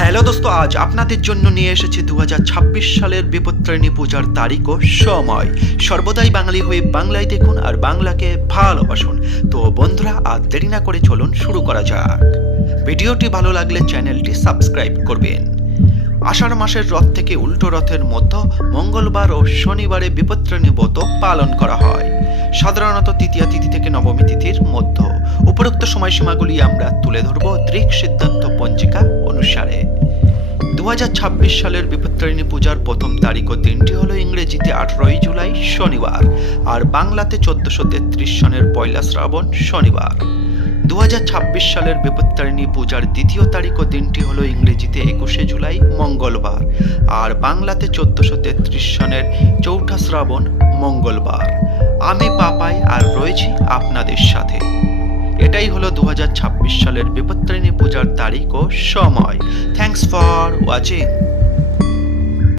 Hello দোস্ত, আজ আপনাদের জন্য নিয়ে এসেছি দু হাজার ছাব্বিশ সালের বিপত্তারিণী পূজার তারিখ ও সময়। সর্বদাই বাঙালি হয়ে বাংলায় দেখুন আর বাংলাকে ভালোবাসুন। তো বন্ধুরা, আর দেরি না করে চলুন শুরু করা যাক। ভিডিওটি ভালো লাগলে চ্যানেলটি সাবস্ক্রাইব করবেন। আষাঢ় মাসের রথ থেকে উল্টো রথের মধ্যে মঙ্গলবার ও শনিবারে বিপত্রাণী ব্রত পালন করা হয়। সাধারণত তৃতীয়া তিথি থেকে নবমী তিথির মধ্য। উপরোক্ত সময়সীমাগুলি আমরা তুলে ধরব দৃক সিদ্ধান্ত পঞ্জিকা দু হাজার ছাব্বিশ সালের বিপত্তারিণী পূজার প্রথম তারিখ ও দিনটি হলো ইংরেজিতে আঠারোই জুলাই, শনিবার। আর বাংলাতে চোদ্দশো তেত্রিশ সনের পয়লা শ্রাবণ, শনিবার। দু হাজার ছাব্বিশ সালের বিপত্তারিণী পূজার দ্বিতীয় তারিখ ও দিনটি হলো ইংরেজিতে একুশে জুলাই, মঙ্গলবার। আর বাংলাতে চোদ্দশো তেত্রিশ সনের চৌঠা শ্রাবণ, মঙ্গলবার। আমি পাপাই আর রয়েছি আপনাদের সাথে। এটাই হলো দু হাজার ছাব্বিশ সালের বিপত্তারিণী পূজার তারিখ ও সময়। Thanks for watching